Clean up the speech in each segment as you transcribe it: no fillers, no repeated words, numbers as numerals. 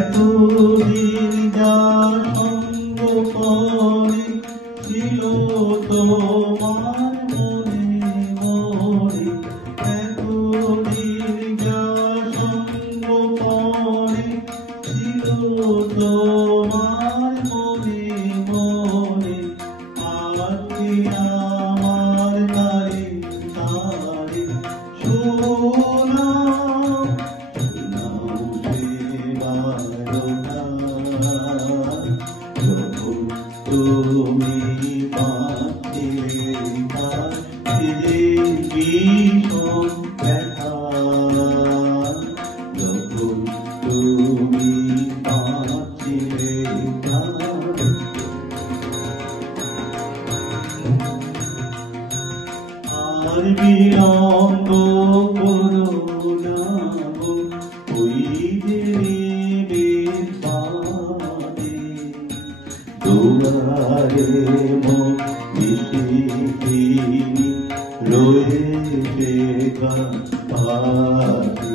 এতদিন যা সঙ্গ করে ছিল তোমার মনে মনে, এতদিন যা সঙ্গ করে ছিল তোমার মনে মনে, আজকে আমার তারে তারে শোনা তুমি পাচ্ছিলে ভীষণ ব্যথা, যখন তুমি পাচ্ছিলে আর বিলম্ব করো না ওই দেবীর পানে, দুয়ারে মন মিশিয়ে রয়েছে কাছে,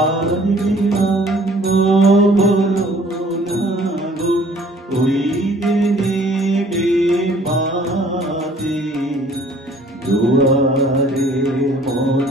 আর বিলম্ব করো না ওই দেবীর পানে, দুয়ারে মন